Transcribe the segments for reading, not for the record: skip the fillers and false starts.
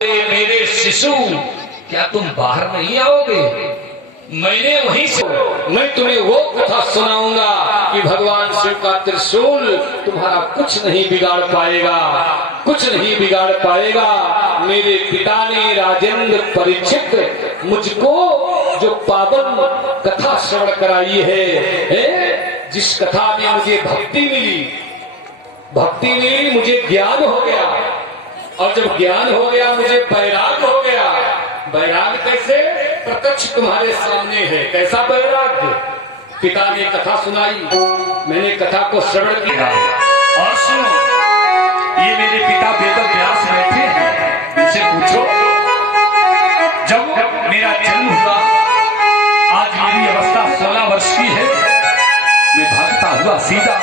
मेरे शिशु, क्या तुम बाहर नहीं आओगे? मैंने वहीं से मैं तुम्हें वो कथा सुनाऊंगा कि भगवान शिव का त्रिशूल तुम्हारा कुछ नहीं बिगाड़ पाएगा, कुछ नहीं बिगाड़ पाएगा। मेरे पिता ने राजेंद्र परीक्षित मुझको जो पावन कथा श्रवण कराई है, जिस कथा में मुझे भक्ति मिली, मुझे ज्ञान हो गया, और जब ज्ञान हो गया मुझे वैराग हो गया। वैराग कैसे? प्रत्यक्ष तुम्हारे सामने है। कैसा वैराग? पिता ने कथा सुनाई, मैंने कथा को श्रवण किया। और सुनो, ये मेरे पिता वेद व्यास बैठे हैं, उनसे पूछो जब मेरा जन्म हुआ, आज मेरी अवस्था 16 वर्ष की है, मैं भागता हुआ सीधा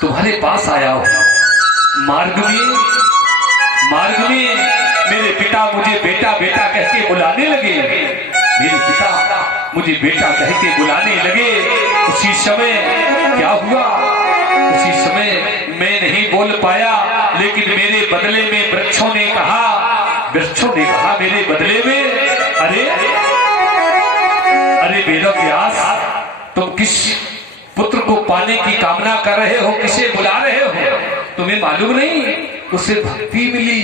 तुम्हारे पास आया हूं। मार्ग में मेरे पिता मुझे बेटा बेटा कह के बुलाने लगे। मेरे पिता मुझे बेटा कह के बुलाने लगे। उसी समय क्या हुआ? उसी समय मैं नहीं बोल पाया, लेकिन मेरे बदले में वृक्षों ने कहा मेरे बदले में, अरे वेद व्यास, तुम किस पुत्र को पाने की कामना कर रहे हो? किसे बुला रहे हो? तुम्हें मालूम नहीं? उसे भक्ति मिली,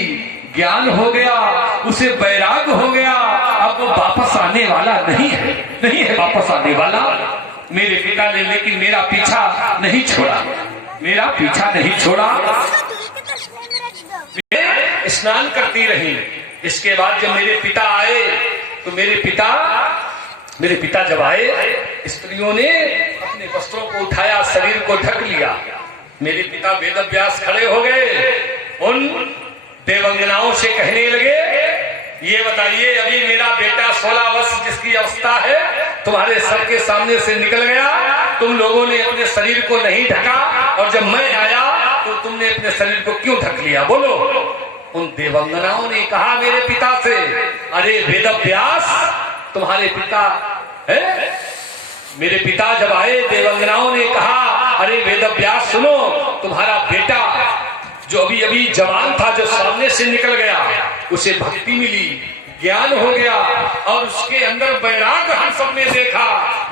ज्ञान हो गया, उसे वैराग हो गया, अब वो वापस आने वाला नहीं है वापस आने वाला। मेरे पिता ने लेकिन मेरा पीछा नहीं छोड़ा। स्नान करती रही। इसके बाद जब मेरे पिता आए, तो मेरे पिता जब आए, स्त्रियों ने अपने वस्त्रों को उठाया, शरीर को ढक लिया। मेरे पिता वेद व्यास खड़े हो गए, उन देवंगनाओं से कहने लगे, ये बताइए, अभी मेरा बेटा 16 वर्ष जिसकी अवस्था है तुम्हारे सर के सामने से निकल गया, तुम लोगों ने अपने शरीर को नहीं ढका, और जब मैं आया तो तुमने अपने शरीर को क्यों ढक लिया? बोलो। उन देवंगनाओं ने कहा मेरे पिता से, अरे वेद व्यास, तुम्हारे पिता है? मेरे पिता जब आए, देवंगनाओं ने कहा, अरे वेद व्यास सुनो, तुम्हारा बेटा जो अभी जवान था, जो सामने से निकल गया, उसे भक्ति मिली, ज्ञान हो गया, और उसके अंदर वैराग हम सबने देखा।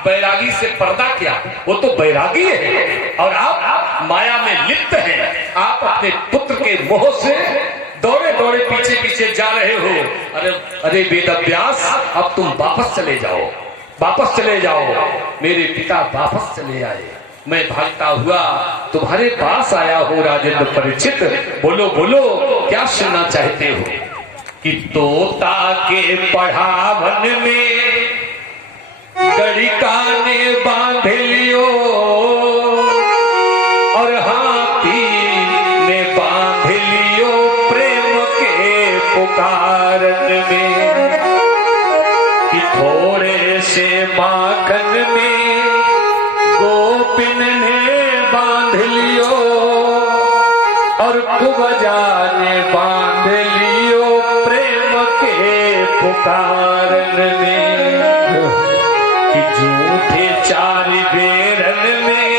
वैरागी से पर्दा क्या? वो तो वैरागी है, और आप माया में लिप्त हैं। आप अपने पुत्र के मोह से दौड़े पीछे जा रहे हो। अरे वेद व्यास, अब तुम वापस चले जाओ। मेरे पिता वापस चले आए। मैं भागता हुआ तुम्हारे पास आया हूँ राजेंद्र परीक्षित। बोलो क्या सुनना चाहते हो? कि तोता के पढ़ावन में गड़िका ने बांध लियो, और हाथी ने बांध लियो प्रेम के पुकारन में। कि थोड़े से माखन में गोपिन ने बांध लियो, और कुबजा ने बांध लियो प्रेम के पुकारन में। कि झूठे चार बेरन में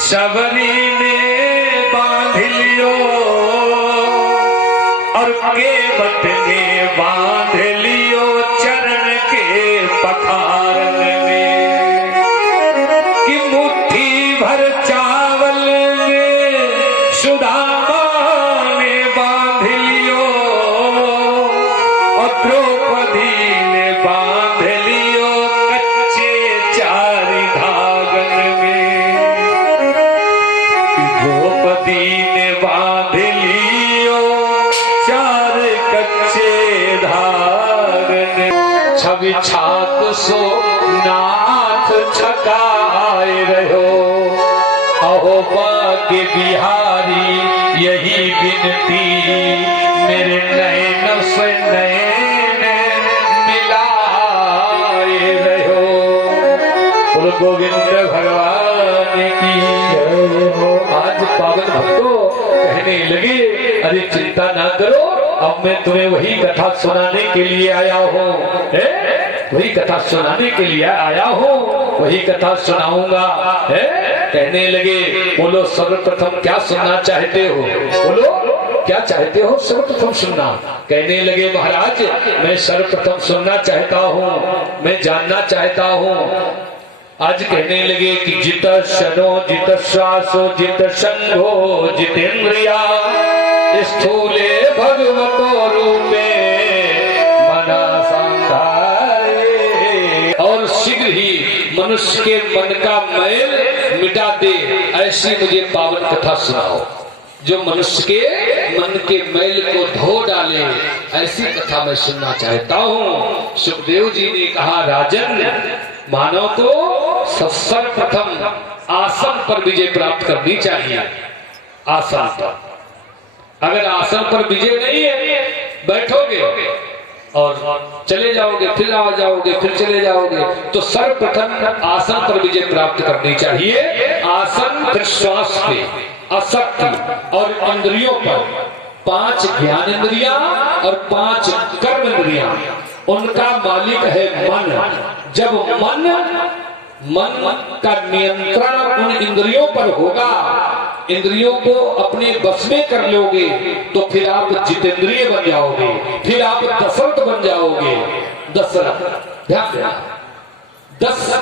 सबरी ने बांध लियो, और केवट ने बांध लियो चरण के पखारन में। कि मुट्ठी भर चावल में सुदामा ने बांध लियो, और द्रौपदी ने बांध लियो कच्चे चारी धागन में। द्रौपदी ने बांध लियो चार कच्चे धागन। छवि छात सो नाथ छकाए रहो, अहो बाके बिहारी यही विनती, मेरे नैन से नैन मिलाए रहो। बोलो गोविंद भगवान की जय हो। आज पावन भक्तों कहने लगे, अरे चिंता ना करो, अब मैं तुम्हें वही कथा सुनाने के लिए आया हूँ, वही कथा सुनाने के लिए आया हूँ, वही कथा सुनाऊंगा। कहने लगे, बोलो सर्वप्रथम क्या सुनना चाहते हो? बोलो। क्या चाहते हो सर्वप्रथम सुनना। कहने लगे महाराज मैं सर्वप्रथम सुनना चाहता हूँ, मैं जानना चाहता हूँ। आज कहने लगे कि जित शनो जित श्वासो जित संघो जितेन्द्रिया स्थूले भगवतो रूपे मना संधारे। और शीघ्र ही मनुष्य के मन का मैल मिटा दे, ऐसी मुझे पावन कथा सुनाओ। जो मनुष्य के मन के मैल को धो डाले, ऐसी कथा मैं सुनना चाहता हूँ। सुखदेव जी ने कहा राजन, मानव को सर्वप्रथम आसन पर विजय प्राप्त करनी चाहिए। आसन पर, अगर आसन पर विजय नहीं है, बैठोगे और चले जाओगे, फिर आ जाओगे, फिर चले जाओगे, तो सर्वप्रथम आसन पर विजय प्राप्त करनी चाहिए। आसन फिर श्वास पे, आसक्ति और इंद्रियों पर, 5 ज्ञान इंद्रियां और 5 कर्म इंद्रियां, उनका मालिक है मन। जब मन का नियंत्रण उन इंद्रियों पर होगा, इंद्रियों को अपने बस में कर लोगे, तो फिर आप जितेंद्रिय बन जाओगे, फिर आप दशरथ बन जाओगे। दशरथ, ध्यान देना,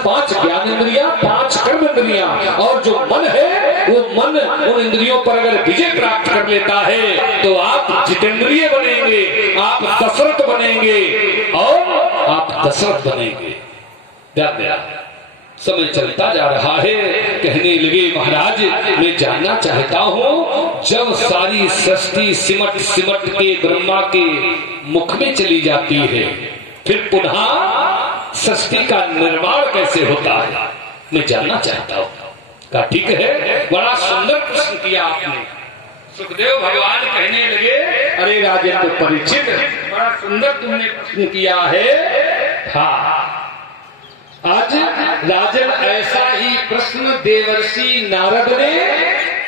5 ज्ञान इंद्रियां, 5 कर्म इंद्रियां, और जो मन है वो मन उन इंद्रियों पर अगर विजय प्राप्त कर लेता है तो आप जितेंद्रिय बनेंगे, आप दशरथ बनेंगे और आप दशरथ बनेंगे। ध्यान देना, समय चलता जा रहा है। कहने लगे महाराज मैं जानना चाहता हूँ, जब सारी सृष्टि सिमट सिमट के ब्रह्मा के मुख में चली जाती है, फिर पुनः सृष्टि का निर्माण कैसे होता है, मैं जानना चाहता हूँ। कहा ठीक है, बड़ा सुंदर प्रश्न किया आपने। सुखदेव भगवान कहने लगे अरे राजेंद्र परीक्षित, बड़ा सुंदर तुमने प्रश्न किया है। हाँ, आज राजन ऐसा ही प्रश्न देवर्षि नारद ने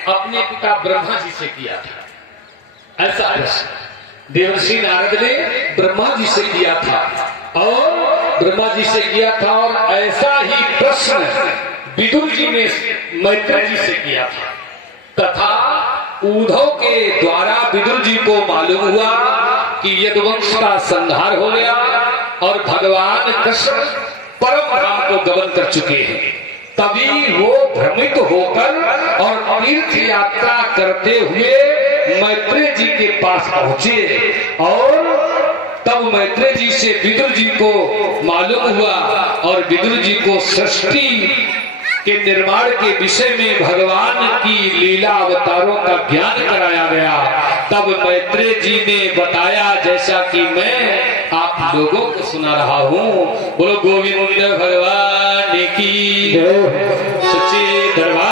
अपने पिता ब्रह्मा जी से किया था। ऐसा प्रश्न देवर्षि नारद ने ब्रह्मा जी से किया था, और ब्रह्मा जी से किया था, और ऐसा ही प्रश्न विदुर जी ने मैत्री जी से किया था। तथा उद्धव के द्वारा विदुर जी को मालूम हुआ कि यदुवंश का संहार हो गया और भगवान कृष्ण परम धाम को गमन कर चुके हैं। तभी वो भ्रमित होकर और तीर्थ यात्रा करते हुए मैत्रेय जी के पास पहुंचे, और तब मैत्रेय जी से विदुर जी को मालूम हुआ, और विदुर जी को सृष्टि के निर्माण के विषय में भगवान की लीला अवतारों का ज्ञान कराया गया। तब मैत्रेय जी ने बताया जैसा कि मैं आप लोगों को सुना रहा हूँ। बोलो गोविंद भगवान की सच्चे दरबार।